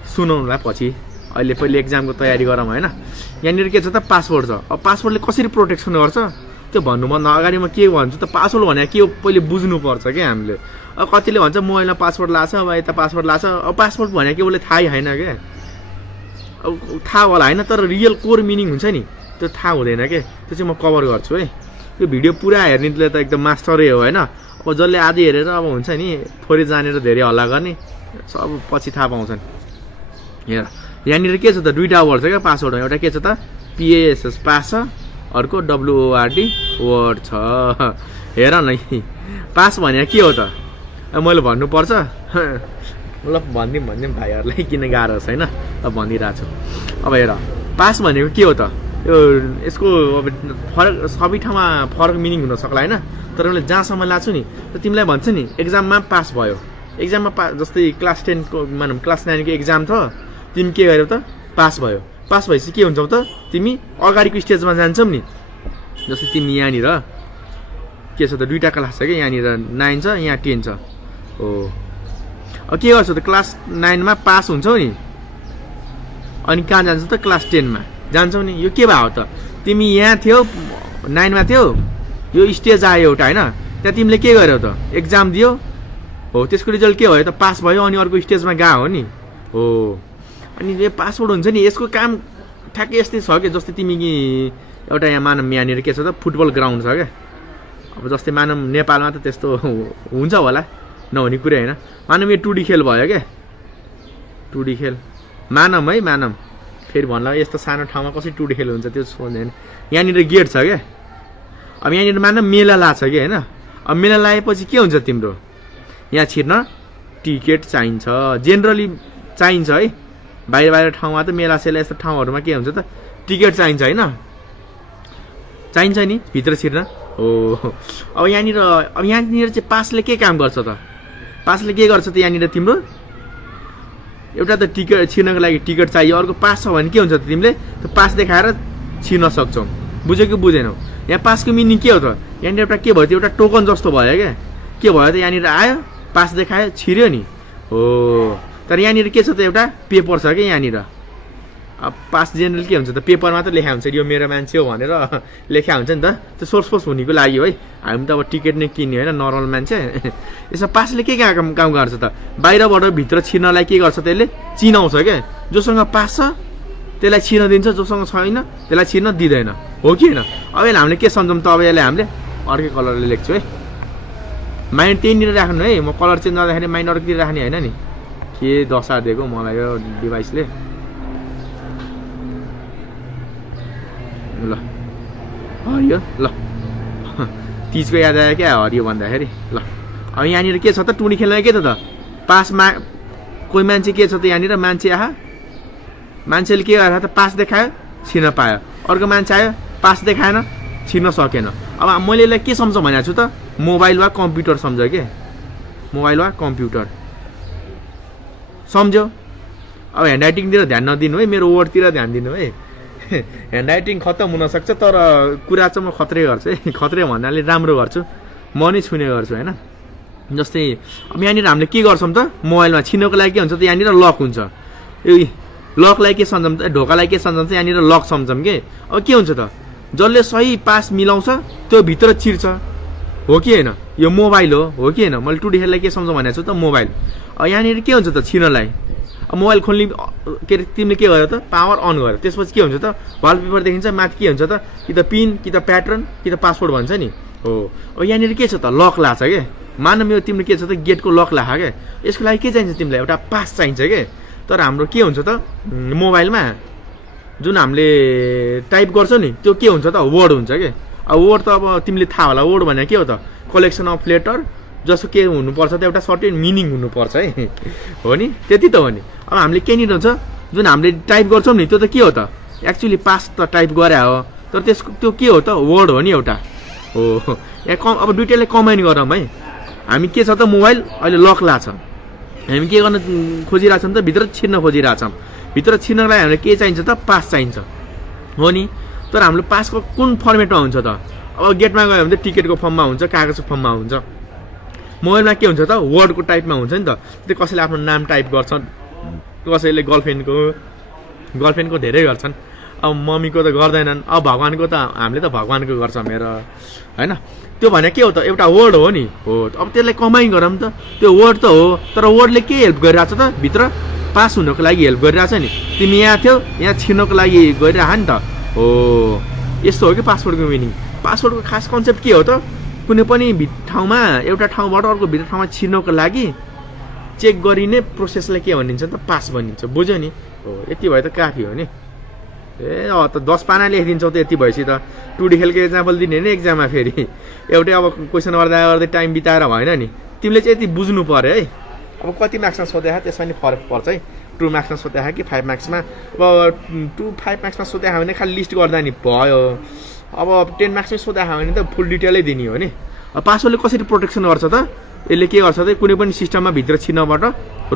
सुनाउनुलाई पछि अहिले पहिले एक्जामको तयारी गरौँ होइन यहाँनिर के छ त पासवर्ड छ अब पासवर्डले कसरी प्रोटेक्सन गर्छ त्यो भन्नुभन्दा अगाडि म के भन्छु त पासवर्ड भनेको के हो पहिले बुझ्नुपर्छ क्या हामीले अब कतिले भन्छ मोबाइलमा पासवर्ड लाग्छ अब यता पासवर्ड लाग्छ अब पासवर्ड भनेको के उसले थाहै छैन क्या अब थाहा होला होइन तर रियल कोर मिनिङ हुन्छ नि त्यो थाहा हुँदैन के त्यो चाहिँ म कभर गर्छु है त्यो भिडियो पुरा हेर्नेले त एकदम मास्टरै हो होइन अब जसले आधी हेरेर अब हुन्छ नि थोरै जानेर धेरै हल्ला गर्ने सब पछि थाहा पाउँछन् हेर यहाँनिर के छ त दुईवटा वर्ड छ क्या पासवर्ड एउटा के छ त PASS पास छ अर्को WORD वर्ड छ हेर न पास भनेको के हो त मैले भन्नुपर्छ ल भनिदिउँ भाइहरूलाई किन गाह्रो छ होइन अब भनिदिइरहेको छु अब हेर पास भनेको के हो त यो यसको अब फरक सबै ठाउँमा फरक मिनिङ हुन सक्ला होइन, तर मैले जहाँसम्म लाग्छु नि त तिमीलाई भन्छ नि एक्जाममा पास भयो, एक्जाममा जस्तै क्लास 10 को मानौँ क्लास 9 को एक्जाम छ, तिमी के गर्यौ त पास भयो, पास भएपछि के हुन्छौ त तिमी अगाडिको स्टेजमा जान्छौ नि। जस्तै तिमी यहाँनिर के छ त दुईटा क्लास छ कि यहाँनिर 9 छ यहाँ 10 छ हो, अब के गर्छौ त क्लास 9 मा पास हुन्छौ नि अनि कहाँ जान्छौ त क्लास 10 मा जान्छौ नि। यो के भयो त तिमी यहाँ थियौ 9 मा थियौ, यो स्टेज आयो एउटा होइन, त्यहाँ तिमीले के गर्यौ त एक्जाम दियो हो, त्यसको रिजल्ट के भयो त पास भयो अनि अर्को स्टेजमा गयो हो नि हो। अनि यो पासवर्ड हुन्छ नि यसको काम ठ्याक्कै यस्तै छ कि जस्तै तिमी एउटा यहाँ मानव यहाँनिर के छ त फुटबल ग्राउन्ड छ क्या, अब जस्तै मानव नेपालमा त त्यस्तो हुन्छ होला नहुने कुरै होइन, मानव यो 2D खेल भयो क्या 2D खेल मानव है मानव फेरि भन्ला यस्तो सानो ठाउँमा कसरी 2D खेल हुन्छ त्यो सोच्दैन। यहाँनिर गेट छ क्या, अब यहाँनिर मानव मेला लाग्छ कि होइन, अब मेला लागेपछि के हुन्छ तिम्रो यहाँ छिर्न टिकट चाहिन्छ, जेनरली चाहिन्छ है, बाहिर बाहिर ठाउँमा त मेला सेला यस्तो ठाउँहरूमा के हुन्छ त टिकट चाहिन्छ होइन, चाहिन्छ नि भित्र छिर्न हो। अब यहाँनिर चाहिँ पासले के काम गर्छ त, पासले के गर्छ त यहाँनिर तिम्रो एउटा त टिकट छिर्नको लागि टिकट चाहियो, अर्को पास छ भने के हुन्छ त तिमीले त पास देखाएर छिर्न सक्छौ, बुझ्यो कि बुझेनौ। यहाँ पासको मिनिङ के हो त यहाँनिर एउटा के भयो त एउटा टोकन जस्तो भयो क्या, के भयो त यहाँनिर आयो पास देखायो छिर्यो नि हो। तर यहाँनिर के छ त एउटा पेपर छ कि यहाँनिर, अब पास जेनरल के हुन्छ त पेपरमा त लेखा हुन्छ यो मेरो मान्छे हो भनेर लेखा हुन्छ नि त, त्यो सोर्स हुनेको लागि है, हामी त अब टिकट नै किन्ने होइन नर्मल मान्छे। यसमा पासले के काम गर्छ त बाहिरबाट भित्र छिर्नलाई के गर्छ त्यसले चिनाउँछ क्या, जोसँग पास छ त्यसलाई छिर्न दिन्छ, जोसँग छैन त्यसलाई छिर्न दिँदैन हो कि होइन। अब यसलाई हामीले के सम्झौँ त, अब यसलाई हामीले अर्कै कलरले लेख्छु है, माइन्ड त्यहीँनिर राख्नु है, म कलर चेन्ज गर्दाखेरि माइन्ड अर्कोतिर राख्ने होइन नि, के दशा दिएको मलाई यो डिभाइसले। ल हरियो ल तिजको याद आयो क्या हरियो भन्दाखेरि ल। अब यहाँनिर के छ त 2D खेल्न के त पासमा कोही मान्छे के छ त यहाँनिर मान्छे आहा मान्छेले के गर्छ त पास देखायो छिर्न पायो, अर्को मान्छे आयो पास देखाएन छिर्न सकेन। अब मैले यसलाई के सम्झ भनेको छु त मोबाइल वा कम्प्युटर सम्झ के, मोबाइल वा कम्प्युटर सम्झ्यो। अब ह्यान्ड राइटिङतिर ध्यान नदिनु है, मेरो वर्डतिर ध्यान दिनु है। ह्यान्ड राइटिङ खत्तम हुनसक्छ तर कुरा चाहिँ म खत्रै गर्छु है, खत्रै भन्नाले राम्रो गर्छु, म नै छुने गर्छु होइन। जस्तै अब यहाँनिर हामीले के गर्छौँ त मोबाइलमा छिर्नको लागि के हुन्छ त यहाँनिर लक हुन्छ, यो लकलाई के सम्झौँ त ढोकालाई के सम्झौँ त यहाँनिर लक सम्झौँ कि। अब के हुन्छ त जसले सही पास मिलाउँछ त्यो भित्र छिर्छ हो कि होइन, यो मोबाइल हो कि होइन। मैले 2D खेललाई के सम्झौँ भनेको छु त मोबाइल। अब यहाँनिर के हुन्छ त छिर्नलाई अब मोबाइल खोल्ने के अरे तिमीले के गर्यो त पावर अन गर्यो, त्यसपछि के हुन्छ त वालपेपर देखिन्छ, माथि के हुन्छ त कि त पिन कि त प्याटर्न कि त पासवर्ड भन्छ नि हो। अब यहाँनिर के छ त लक लाग्छ क्या, मानव यो तिमीले के छ त गेटको लक लाग क्या, यसको लागि के चाहिन्छ तिमीलाई एउटा पास चाहिन्छ क्या। तर हाम्रो के हुन्छ त मोबाइलमा जुन हामीले टाइप गर्छौँ नि त्यो के हुन्छ त वर्ड हुन्छ क्या। अब वर्ड त अब तिमीले थाहा होला वर्ड भने के हो त कलेक्सन अफ लेटर, जसको के हुनुपर्छ त एउटा सर्टेन मिनिङ हुनुपर्छ है हो नि, त्यति त हो नि। अब हामीले के नि हुन्छ जुन हामीले टाइप गर्छौँ नि त्यो त के हो त एक्चुअली पास त टाइप गरे हो, तर त्यसको त्यो के हो त वर्ड हो नि एउटा हो। यहाँ अब दुइटालाई कम्बाइन गरौँ है, हामी के छ त मोबाइल अहिले लक लाग्छ, हामी के गर्न खोजिरहेछौँ त भित्र छिर्न खोजिरहेछौँ, भित्र छिर्नलाई हामीलाई के चाहिन्छ त पास चाहिन्छ हो नि। तर हाम्रो पासको कुन फर्मेटमा हुन्छ त अब गेटमा गयो भने त टिकटको फर्ममा हुन्छ, कागजको फर्ममा हुन्छ, मोबाइलमा के हुन्छ त वर्डको टाइपमा हुन्छ नि त। त्यो कसैले आफ्नो नाम टाइप गर्छन्, कसैले गर्लफ्रेन्डको धेरै गर्छन्, अब मम्मीको त गर्दैनन्, अब भगवान्को त हामीले त भगवान्को गर्छौँ हेर होइन। त्यो भने के हो त एउटा वर्ड हो नि हो। अब त्यसलाई कम्बाइन गरौँ त त्यो वर्ड त हो, तर वर्डले के हेल्प गरिरहेछ त भित्र पास हुनको लागि हेल्प गरिरहेछ नि। तिमी यहाँ थियौ यहाँ छिर्नको लागि गरिरह नि त हो। यस्तो हो कि पासवर्डको मिनिङ। पासवर्डको खास कन्सेप्ट के हो त कुनै पनि ठाउँमा एउटा ठाउँबाट अर्को भित्र ठाउँमा छिर्नको लागि चेक गरिने प्रोसेसलाई के भनिन्छ त पास भनिन्छ, बुझ्यो नि हो। यति भए त काफी हो नि। ए त 10 पाना लेखिदिन्छौ त यति भएपछि त 2D खेलको एक्जाम्पल दिने नि एक्जाममा फेरि एउटै अब क्वेसन गर्दा गर्दै टाइम बिताएर भएन नि। तिमीले चाहिँ यति बुझ्नु पर्यो है, अब कति मार्क्समा सोधे त्यसमा नि फरक पर्छ है 2 मार्क्समा सोधे कि 5 मार्क्समा अब 5 मार्क्समा सोधे भने खालि लिस्ट गर्दा नि भयो अब 10 मार्क्समै सोधे भने त फुल डिटेलै दिने हो नि अब पासवर्डले कसरी प्रोटेक्सन गर्छ त यसले के गर्छ त कुनै पनि सिस्टममा भित्र छिर्नबाट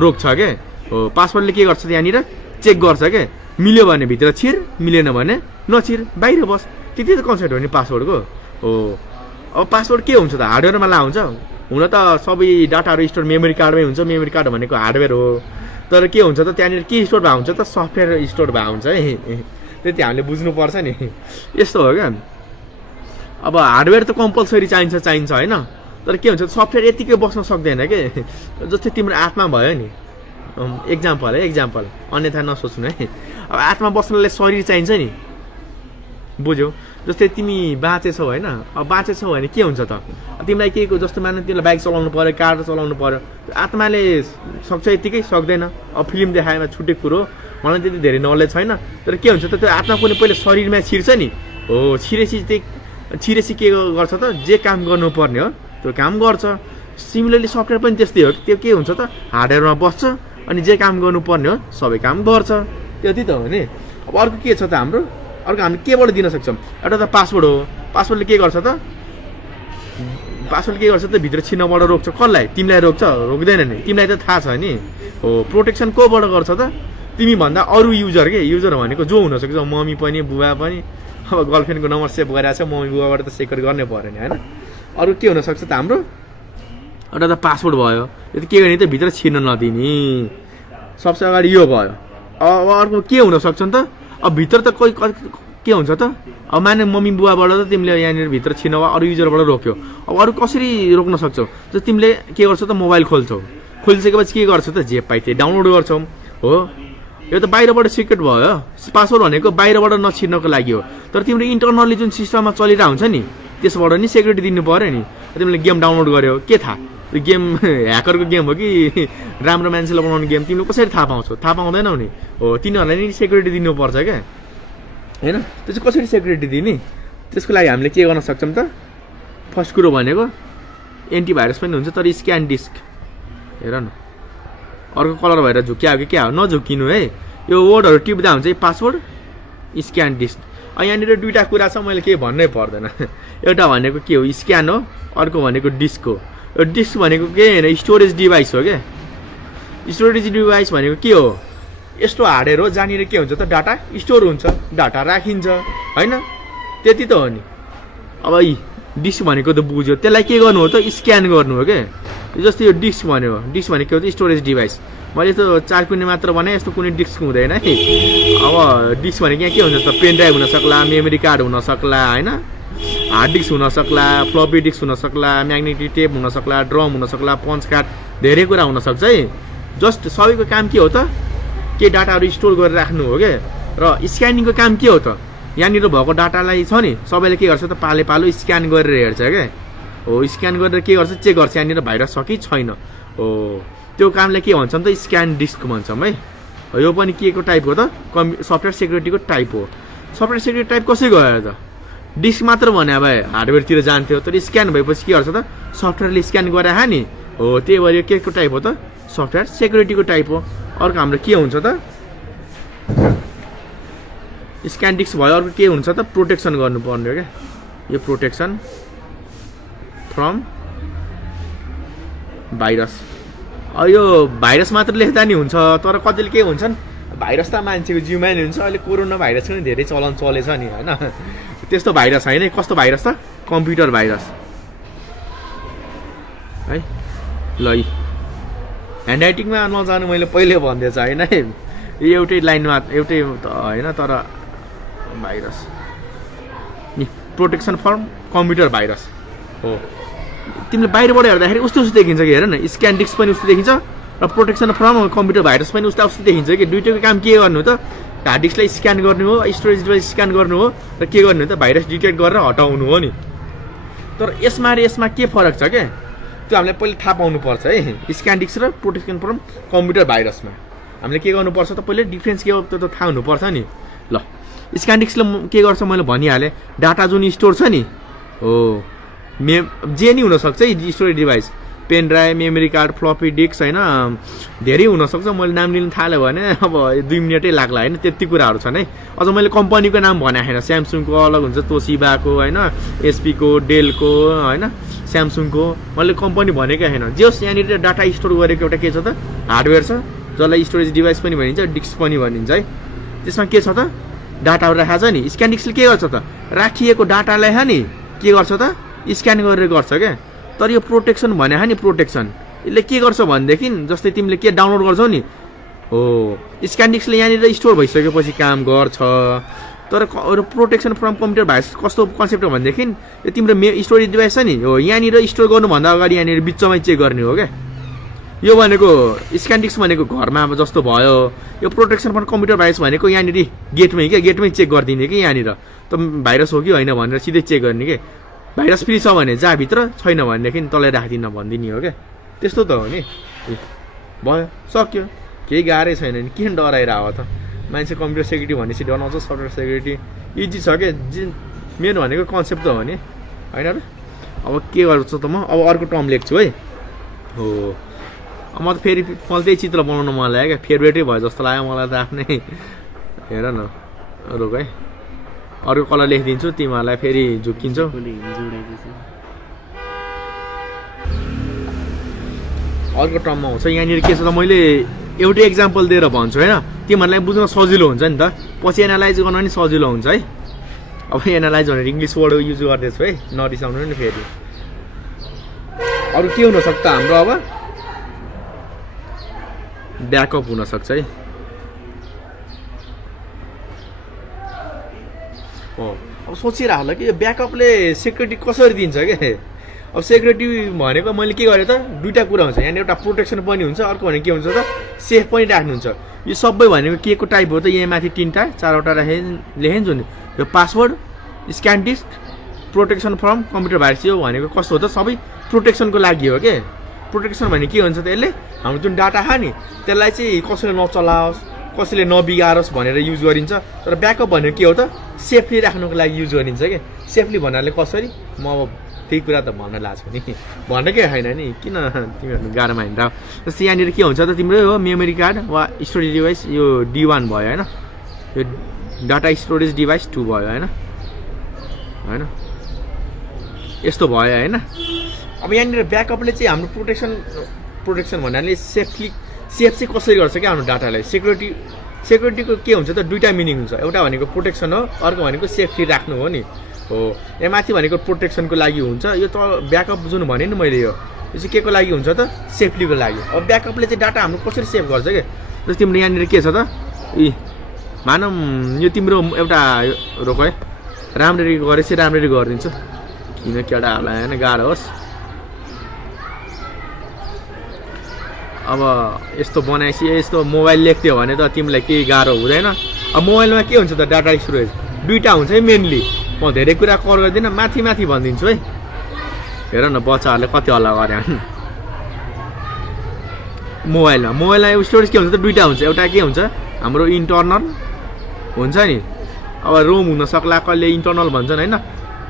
रोक्छ के हो पासवर्डले के गर्छ त यहाँनिर चेक गर्छ के मिल्यो भने भित्र छिर मिलेन भने नछिर बाहिर बस त्यति त कन्सेप्ट हो नि पासवर्डको हो अब पासवर्ड के हुन्छ त हार्डवेयरमा ला हुन्छ हुन त सबै डाटाहरू स्टोर मेमोरी कार्डमै हुन्छ मेमोरी कार्ड भनेको हार्डवेयर हो तर के हुन्छ त त्यहाँनिर के स्टोर भएको हुन्छ त सफ्टवेयर स्टोर भएको हुन्छ है त्यति हामीले बुझ्नुपर्छ नि यस्तो हो क्या अब हार्डवेयर त कम्पलसरी चाहिन्छ होइन तर के हुन्छ सफ्टवेयर यतिकै बस्न सक्दैन के जस्तै तिम्रो आत्मा भयो नि एक्जाम्पल अन्यथा नसोच्नु है अब आत्मा बस्नलाई शरीर चाहिन्छ नि बुझ्यौ जस्तै तिमी बाँचेछौ होइन अब बाँचेछौ भने के हुन्छ त तिमीलाई के को जस्तो मान्नु तिमीलाई बाइक चलाउनु पर्यो कार चलाउनु पर्यो आत्माले सक्छ यतिकै सक्दैन अब फिल्म देखाएमा छुट्टै कुरो मलाई त्यति धेरै नलेज छैन तर के हुन्छ त त्यो आत्मा कुनै पहिले शरीरमा छिर्छ नि हो छिरेपछि के गर्छ त जे काम गर्नुपर्ने हो त्यो काम गर्छ सिमिलरली सफ्टवेयर पनि त्यस्तै हो त्यो के हुन्छ त हार्डवेयरमा बस्छ अनि जे काम गर्नुपर्ने हो सबै काम गर्छ त्यति त हो नि अब अर्को के छ त हाम्रो अर्को हामी केबाट दिन सक्छौँ एउटा त पासवर्ड हो पासवर्डले के गर्छ त भित्र छिर्नबाट रोक्छ कसलाई तिमीलाई रोक्छ रोक्दैन नि तिमीलाई त थाहा छ नि हो प्रोटेक्सन कोबाट गर्छ त तिमी भन्दा अरू युजर भनेको जो हुनसक्छ मम्मी पनि बुबा पनि अब गर्लफ्रेन्डको नम्बर सेभ गरिरहेको छ मम्मी बुबाबाट त सेक्युर गर्नै पऱ्यो नि होइन अरू के हुनसक्छ त हाम्रो एउटा त पासवर्ड भयो यो त के गर्ने त भित्र छिर्न नदिने सबसे अगाडि यो भयो अब अर्को के हुनसक्छ नि त अब भित्र त कोही के हुन्छ त अब माने मम्मी बुवाबाट त तिमीले यहाँनिर भित्र छिर्न वा अरू युजरबाट रोक्यो अब अरू कसरी रोक्न सक्छौ त तिमीले के गर्छौ त मोबाइल खोल्छौ खोलिसकेपछि के गर्छौ त जे पाइ त्यही डाउनलोड गर्छौ हो यो त बाहिरबाट सिक्रेट भयो पासवर्ड भनेको बाहिरबाट नछिर्नको लागि हो तर तिम्रो इन्टरनली जुन सिस्टममा चलिरहेको हुन्छ नि त्यसबाट नि सेक्युरिटी दिनु पर्यो नि तिमीले गेम डाउनलोड गर्यो के थाहा त्यो गेम ह्याकरको गेम हो कि राम्रो मान्छेलाई बनाउने गेम तिमीले कसरी थाहा पाउँछौ थाहा पाउँदैनौ नि हो तिनीहरूलाई नि सेक्युरिटी दिनुपर्छ क्या होइन त्यो चाहिँ कसरी सेक्युरिटी दिने त्यसको लागि हामीले के गर्न सक्छौँ त फर्स्ट कुरो भनेको एन्टिभाइरस पनि हुन्छ तर स्क्यान डिस्क हेर न अर्को कलर भएर झुक्क्यायो कि क्या हो नझुक्किनु है यो वर्डहरू टिप्दा हुन्छ है पासवर्ड स्क्यान डिस्क यहाँनिर दुईवटा कुरा छ मैले केही भन्नै पर्दैन एउटा भनेको के हो स्क्यान हो अर्को भनेको डिस्क हो यो डिस्क भनेको के होइन स्टोरेज डिभाइस हो क्या स्टोरेज डिभाइस भनेको के हो यस्तो हार्डवेयर हो जहाँनिर के हुन्छ त डाटा स्टोर हुन्छ डाटा राखिन्छ होइन त्यति त हो नि अब डिस्क भनेको त बुझ्यो त्यसलाई के गर्नु हो त स्क्यान गर्नु हो क्या जस्तै यो डिस्क भन्यो डिस्क भनेको के हो त स्टोरेज डिभाइस मैले यस्तो 4 कुने मात्र भने यस्तो कुनै डिस्क हुँदैन है अब डिस्क भनेको यहाँ के हुन्छ त पेन ड्राइभ हुनसक्ला मेमोरी कार्ड हुनसक्ला होइन हार्ड डिस्क हुनसक्ला फ्लपी डिस्क हुनसक्ला म्याग्नेटिक टेप हुनसक्ला ड्रम हुनसक्ला पन्च कार्ड धेरै कुरा हुनसक्छ है जस्ट सबैको काम के हो त के डाटाहरू स्टोर गरेर राख्नु हो क्या र स्क्यानिङको काम के हो त यहाँनिर भएको डाटालाई छ नि सबैले के गर्छ त पाले पालो स्क्यान गरेर हेर्छ क्या हो स्क्यान गरेर के गर्छ चेक गर्छ यहाँनिर भाइरस छ कि छैन हो त्यो कामलाई के भन्छौँ त स्क्यान डिस्क भन्छौँ है यो पनि के को टाइप हो त सफ्टवेयर सेक्युरिटीको टाइप हो सफ्टवेयर सेक्युरिटी टाइप कसै गयो त डिस्क मात्र भने भए हार्डवेयरतिर जान्थ्यो तर स्क्यान भएपछि के गर्छ त सफ्टवेयरले स्क्यान गरे नि हो त्यही भएर के को टाइप हो त सफ्टवेयर सेक्युरिटीको टाइप हो अर्को हाम्रो के हुन्छ त स्क्यान डिस्क भयो अर्को के हुन्छ त प्रोटेक्सन गर्नुपर्ने हो क्या यो प्रोटेक्सन फ्रम भाइरस यो भाइरस मात्र लेख्दा नि हुन्छ तर कतिले के हुन्छन् भाइरस त मान्छेको जिउमा नि हुन्छ अहिले कोरोना भाइरसको नि धेरै चलन चलेछ नि होइन त्यस्तो भाइरस होइन कस्तो भाइरस त कम्प्युटर भाइरस है ल ह्यान्डराइटिङमा नजानु मैले पहिले भन्दैछ होइन एउटै लाइनमा एउटै होइन तर भाइरस नि प्रोटेक्सन फर कम्प्युटर भाइरस हो तिमीले बाहिरबाट हेर्दाखेरि उस्तो देखिन्छ कि हेर न स्क्यान डिस्क पनि उस्तो देखिन्छ र प्रोटेक्सन फ्रम कम्प्युटर भाइरस पनि उस्तो देखिन्छ कि दुइटैको काम के गर्नु हो त हार्ड डिस्कलाई स्क्यान गर्नु हो स्टोरेज डिभाइस स्क्यान गर्नु हो र के गर्नु हो त भाइरस डिटेक्ट गरेर हटाउनु हो नि तर यसमा र यसमा के फरक छ क्या त्यो हामीले पहिले थाहा पाउनुपर्छ है स्क्यान डिस्क र प्रोटेक्सन फ्रम कम्प्युटर भाइरसमा हामीले के गर्नुपर्छ त पहिले डिफ्रेन्स के हो त थाहा हुनुपर्छ नि ल स्क्यान डिस्कले के गर्छ मैले भनिहालेँ डाटा जुन स्टोर छ नि हो जे नि हुनसक्छ है storage device pen drive, memory card, floppy disk होइन, धेरै हुनसक्छ। मैले नाम लिन थाल्यो भने अब 2 मिनटै लाग्ला होइन, त्यति कुराहरू छन् है। अझ मैले कम्पनीको नाम भने छैन, स्यामसङको अलग हुन्छ, तोसिबाको होइन, एचपीको, डेलको होइन, स्यामसङको मैले कम्पनी भनेकै छैन। जस यहाँनिर डाटा स्टोर गरेको एउटा के छ त, हार्डवेयर छ, जसलाई स्टोरेज डिभाइस पनि भनिन्छ, डिस्क पनि भनिन्छ है। त्यसमा के छ त, डाटाहरू राखेको छ नि। स्क्यान डिस्कले के गर्छ त, राखिएको डाटालाई नि के गर्छ त, स्क्यान गरेर गर्छ क्या। तर यो प्रोटेक्सन भने नि, प्रोटेक्सन यसले के गर्छ भनेदेखि जस्तै तिमीले के डाउनलोड गर्छौ नि, हो स्क्यान डिस्कले यहाँनिर स्टोर भइसकेपछि काम गर्छ। तर प्रोटेक्सन फ्रम कम्प्युटर भाइरस कस्तो कन्सेप्ट हो भनेदेखि यो तिम्रो स्टोरेज डिभाइस छ नि, हो यहाँनिर स्टोर गर्नुभन्दा अगाडि यहाँनिर बिचमै चेक गर्ने हो क्या। यो भनेको स्क्यान डिस्क भनेको घरमा अब जस्तो भयो, यो प्रोटेक्सन फ्रम कम्प्युटर भाइरस भनेको यहाँनिर गेटमै क्या, गेटमै चेक गरिदिने कि यहाँनिर त भाइरस हो कि होइन भनेर सिधै चेक गर्ने के। भाइरस फ्री छ भने जा भित्र, छैन भनेदेखि तँलाई राखिदिन भनिदिने हो क्या। त्यस्तो त हो नि, भयो सक्यो, केही गाह्रै छैन नि, किन डराइरह त। मान्छे कम्प्युटर सेक्युरिटी भनेपछि डराउँछ, सफ्टवेयर सेक्युरिटी इजी छ क्या। मेन भनेको कन्सेप्ट त हो नि होइन र। अब के गर्छु त म, अब अर्को टर्म लेख्छु है। हो म त फेरि मलाई त्यही चित्र बनाउनु मन लाग्यो क्या, फेभरेटै भयो जस्तो लाग्यो मलाई त आफ्नै। हेर न, रोक है, अर्को कलर लेखिदिन्छु, तिमीहरूलाई फेरि झुक्किन्छौ। अर्को टर्ममा हुन्छ यहाँनिर के छ त, मैले एउटै एक्जाम्पल दिएर भन्छु होइन, तिमीहरूलाई बुझ्न सजिलो हुन्छ नि त, पछि एनालाइज गर्न पनि सजिलो हुन्छ है। अब एनालाइज भनेर इङ्ग्लिस वर्ड युज गर्दैछु है, नरिसाउनु नि फेरि। अरू के हुनसक्छ हाम्रो, अब ब्याकअप हुनसक्छ है। अब सोचिरहेको होला कि यो ब्याकअपले सेक्युरिटी कसरी दिन्छ क्या। अब सेक्युरिटी भनेको मैले के गरेँ त, दुईवटा कुरा हुन्छ यहाँ, एउटा प्रोटेक्सन पनि हुन्छ, अर्को भनेको के हुन्छ त, सेफ पनि राख्नुहुन्छ। यो सबै भनेको के को टाइप हो त, यहाँ माथि 3टा 4वटा लेखिन्छ नि, यो password, scan disk, protection from computer virus. यो भनेको कस्तो हो त, सबै प्रोटेक्सनको लागि हो क्या। प्रोटेक्सन भने के हुन्छ त, यसले हाम्रो जुन डाटा छ नि त्यसलाई चाहिँ कसैले नचलाओस्, कसैले नबिगारोस् भनेर युज गरिन्छ। तर ब्याकअप भनेको के हो त, सेफली राख्नुको लागि युज गरिन्छ क्या। सेफली भन्नाले कसरी, म अब त्यही कुरा त भन्न लाग्छु नि, भन्नकै छैन नि, किन तिमीहरू गाह्रोमा हिँड्दा। जस्तै यहाँनिर के हुन्छ त, तिम्रो हो मेमोरी कार्ड वा स्टोरेज डिभाइस, यो D1 भयो होइन, यो डाटा स्टोरेज डिभाइस 2 भयो होइन, होइन यस्तो भयो होइन। अब यहाँनिर ब्याकअपले चाहिँ हाम्रो प्रोटेक्सन भन्नाले सेफ चाहिँ कसरी गर्छ क्या हाम्रो डाटालाई। सेक्युरिटीको के हुन्छ त, दुईवटा मिनिङ हुन्छ, एउटा भनेको प्रोटेक्सन हो, अर्को भनेको सेफ्टी राख्नु हो नि। हो यहाँ माथि भनेको प्रोटेक्सनको लागि हुन्छ, यो त ब्याकअप जुन भने नि मैले, यो चाहिँ के को लागि हुन्छ त, सेफ्टीको लागि। अब ब्याकअपले चाहिँ डाटा हाम्रो कसरी सेभ गर्छ क्या। जस्तो तिम्रो यहाँनिर के छ त, मानौँ यो तिम्रो एउटा रोक है, राम्ररी गरेपछि राम्ररी गरिदिन्छु, किन केटाहरूलाई होइन गाह्रो होस्। अब यस्तो बनाएपछि यस्तो मोबाइल लेख्थ्यो भने त तिमीलाई केही गाह्रो हुँदैन। अब मोबाइलमा के हुन्छ त, डाटा स्टोरेज दुईवटा हुन्छ है मेनली। म धेरै कुरा कभर गर्दिनँ, माथि भनिदिन्छु है। हेर न बच्चाहरूले कति हल्ला गरे मोबाइलमा स्टोरेज के हुन्छ त, दुईवटा हुन्छ। एउटा के हुन्छ हाम्रो इन्टर्नल हुन्छ नि, अब रोम हुनसक्ला, कहिले इन्टर्नल भन्छन् होइन।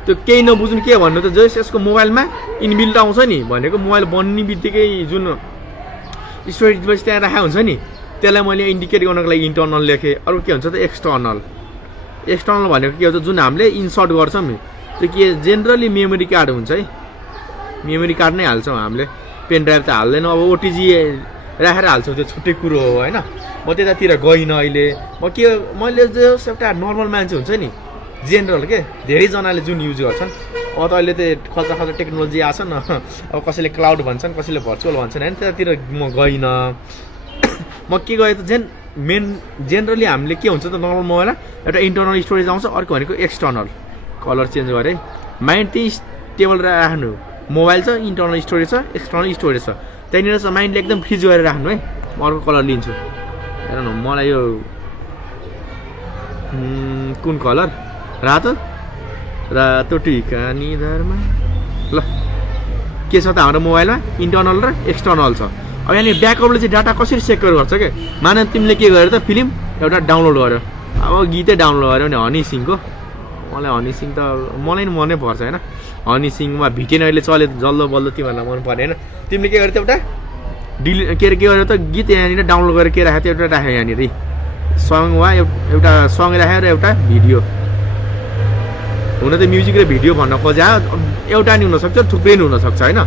त्यो केही नबुझ्नु के भन्नु त, जस यसको मोबाइलमा इनबिल्ट आउँछ नि, भनेको मोबाइल बन्ने बित्तिकै जुन स्टोरेज डिभाइस त्यहाँ राखेको हुन्छ नि, त्यसलाई मैले इन्डिकेट गर्नको लागि इन्टर्नल लेखेँ। अरू के हुन्छ त, एक्सटर्नल भनेको के हुन्छ, जुन हामीले इन्सर्ट गर्छौँ नि, त्यो के जेनरली मेमोरी कार्ड हुन्छ है, मेमोरी कार्ड नै हाल्छौँ हामीले, पेन ड्राइभ त हाल्दैन। अब ओटिजी राखेर हाल्छौँ, त्यो छुट्टै कुरो हो होइन। म त्यतातिर गइनँ अहिले, मैले जस एउटा नर्मल मान्छे हुन्छ नि, जेनरल के धेरैजनाले जुन युज गर्छन्। अब त अहिले त खल्चा टेक्नोलोजी आछ न, अब कसैले क्लाउड भन्छन्, कसैले भर्चुअल भन्छन् होइन, त्यतातिर म गइनँ। म के गएँ त, जेनरली हामीले के हुन्छ त, नर्मल मोबाइलमा एउटा इन्टर्नल स्टोरेज आउँछ, अर्को भनेको एक्सटर्नल। कलर चेन्ज गरेँ, माइन्ड त्यही टेबल राख्नु, मोबाइल छ, इन्टर्नल स्टोरेज छ, एक्सटर्नल स्टोरेज छ, त्यहाँनिर चाहिँ माइन्डले एकदम फ्रिज गरेर राख्नु है। म अर्को कलर लिन्छु, हेर न मलाई यो कुन कलर, रातो टिका निधारमा। ल के छ त हाम्रो मोबाइलमा इन्टर्नल र एक्सटर्नल छ। अब यहाँनिर ब्याकअपले चाहिँ डाटा कसरी सेक्योर गर्छ क्या। मानव तिमीले के गर्यो त, फिल्म एउटा डाउनलोड गर्यो, अब गीतै डाउनलोड गर्यो भने हनी सिंहको मलाई हनी सिंह त मलाई नि मनै पर्छ होइन हनी सिंहमा भिटेन अहिले चले जल्लो बल्लो तिमीहरूलाई मन पर्ने होइन तिमीले के गर्यो एउटा के गर्यो त गीत यहाँनिर डाउनलोड गरेर के राखेको थियो एउटा राख्यो यहाँनिर सङ वा एउटा सङ राखेर एउटा भिडियो हुन त म्युजिक र भिडियो भन्न खोजे एउटा नि हुनसक्छ थुप्रै नि हुनसक्छ होइन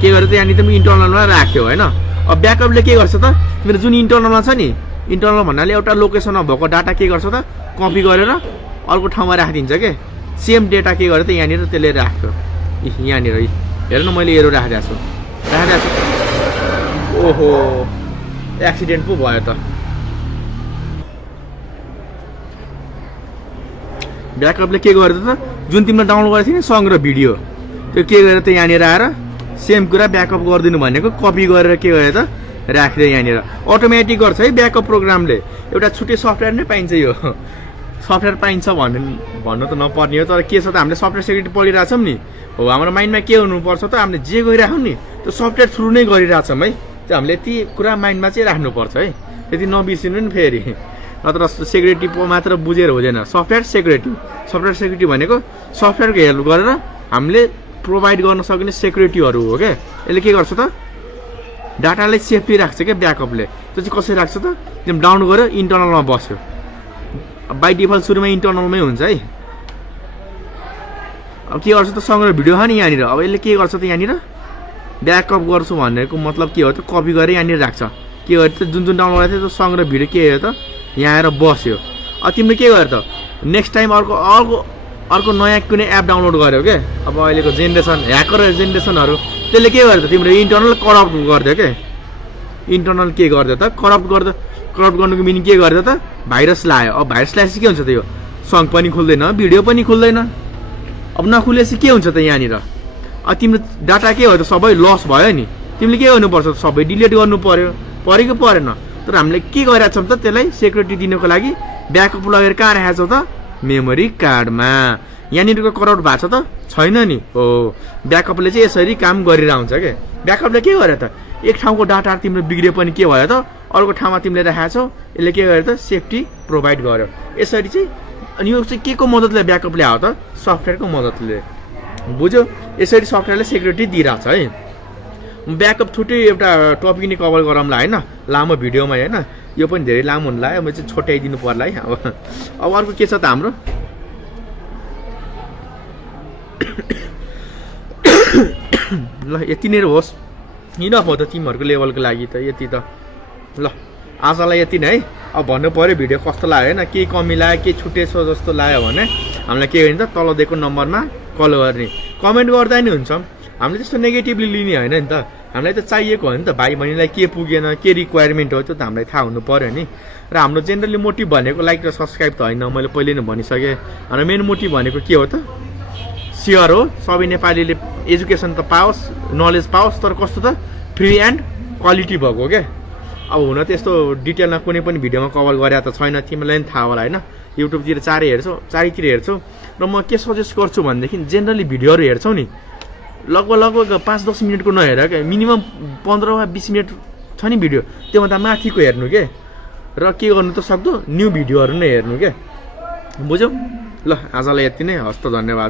के गर्यो त यहाँनिर तिमी इन्टरनलमा राख्यो होइन अब ब्याकअपले के गर्छ त मेरो जुन इन्टरनलमा छ नि इन्टरनल भन्नाले एउटा लोकेसनमा भएको डाटा के गर्छ त कपी गरेर अर्को ठाउँमा राखिदिन्छ के सेम डेटा के गर्यो त यहाँनिर त्यसले राख्यो यहाँनिर हेर न मैले एरो राखिदिएको छु ओहो एक्सिडेन्ट पो भयो त ब्याकअपले के गर्यो त जुन तिमीले डाउनलोड गरेको थियो नि सङ र भिडियो त्यो के गरेर त यहाँनिर आएर सेम कुरा ब्याकअप गरिदिनु भनेको कपी गरेर के गर्यो त राखिदियो यहाँनिर अटोमेटिक गर्छ है ब्याकअप प्रोग्रामले एउटा छुट्टै सफ्टवेयर नै पाइन्छ यो सफ्टवेयर पाइन्छ भन्नु त नपर्ने हो तर के छ त हामीले सफ्टवेयर सेक्युरिटी पढिरहेछौँ नि हो हाम्रो माइन्डमा के हुनुपर्छ त हामीले जे गरिराखौँ नि त्यो सफ्टवेयर थ्रु नै गरिरहेछौँ है त्यो हामीले यति कुरा माइन्डमा चाहिँ राख्नुपर्छ है त्यति नबिर्सिनु नि फेरि नत्र सेक्युरिटी मात्र बुझेर हुँदैन सफ्टवेयर सेक्युरिटी भनेको सफ्टवेयरको हेल्प गरेर हामीले प्रोभाइड गर्न सक्ने सेक्युरिटीहरू हो क्या यसले के गर्छ त डाटालाई सेफ्टी राख्छ क्या ब्याकअपले त्यो चाहिँ कसरी राख्छ त तिमी डाउनलोड गरेर इन्टरनलमा बस्यो बाई डिफल्ट सुरुमा इन्टरनलमै हुन्छ है अब के गर्छ त सङ र भिडियो छ नि यहाँनिर अब यसले के गर्छ त यहाँनिर ब्याकअप गर्छु भनेको मतलब के हो त कपी गरेर यहाँनिर राख्छ के गर्यो त जुन डाउनलोड गरेको थियो त्यो सङ र भिडियो के हो त यहाँ आएर बस्यो अब तिमीले के गर्यो त नेक्स्ट टाइम अर्को नयाँ कुनै एप डाउनलोड गर्यो क्या अब अहिलेको जेनेरेसन ह्याकर जेनेरेसनहरू त्यसले के गर्यो त तिम्रो इन्टरनल करप्ट गरिदियो क्या इन्टरनल के गरिदियो त करप्ट गर्नुको मिनिङ के गरिदियो त भाइरस लायो अब भाइरस ल्याएपछि के हुन्छ त यो सङ पनि खुल्दैन भिडियो पनि खुल्दैन अब नखुलेपछि के हुन्छ त यहाँनिर अब तिम्रो डाटा के हो त सबै लस भयो नि तिमीले के गर्नुपर्छ त सबै डिलिट गर्नु पर्यो कि परेन तर हामीले के गरिरहेको छौँ त त्यसलाई सेक्युरिटी दिनको लागि ब्याकअप लगेर कहाँ राखेको छौँ त मेमोरी कार्डमा यहाँनिरको करप्ट भएको छ त छैन नि हो ब्याकअपले चाहिँ यसरी काम गरिरहन्छ क्या ब्याकअपले के गर्यो त एक ठाउँको डाटा तिम्रो बिग्रियो पनि के भयो त अर्को ठाउँमा तिमीले राखेको छौ यसले के गर्यो त सेफ्टी प्रोभाइड गर्यो यसरी चाहिँ अनि यो चाहिँ के को मद्दतले ब्याकअपले आयो त सफ्टवेयरको मद्दतले बुझ्यो यसरी सफ्टवेयरले सेक्युरिटी दिइरहेछ है ब्याकअप छुट्टै एउटा टपिक नै कभर गरौँला होइन लामो भिडियोमा होइन यो पनि धेरै लामो हुनु लाग्यो म चाहिँ छोट्याइदिनु पर्ला है अब अर्को के छ त हाम्रो ल यति नै होस् इनफ हो त तिमीहरूको लेभलको लागि त यति त ल आजलाई यति नै है अब भन्नु पऱ्यो भिडियो कस्तो लाग्यो होइन केही कमी लाग्यो केही छुटेछ जस्तो लाग्यो भने हामीलाई के गर्ने त तल दिएको नम्बरमा कल गर्ने कमेन्ट गर्दा नि हुन्छ हामीले त्यस्तो नेगेटिभली लिने होइन नि त हामीलाई त चाहिएको हो नि त भाइ बहिनीलाई के पुगेन के रिक्वायरमेन्ट हो त्यो त हामीलाई थाहा हुनु पऱ्यो नि र हाम्रो जेनरली मोटिभ भनेको लाइक र सब्सक्राइब त होइन मैले पहिले नै भनिसकेँ हाम्रो मेन मोटिभ भनेको के हो त सेयर हो सबै नेपालीले एजुकेसन त पाओस् नलेज पाओस् तर कस्तो त फ्री एन्ड क्वालिटी भएको क्या अब हुन त यस्तो डिटेलमा कुनै पनि भिडियोमा कभर गरे त छैन तिमीलाई पनि थाहा होला होइन युट्युबतिर चारैतिर हेर्छौ र म के सजेस्ट गर्छु भनेदेखि जेनरली भिडियोहरू हेर्छौ नि लगभग 5-10 मिनटको नहेर क्या मिनिमम 15 वा 20 मिनट छ नि भिडियो त्योभन्दा माथिको हेर्नु के र के गर्नु त सक्दो न्यू भिडियोहरू नै हेर्नु के बुझ्यौ ल आजलाई यति नै हस्त धन्यवाद।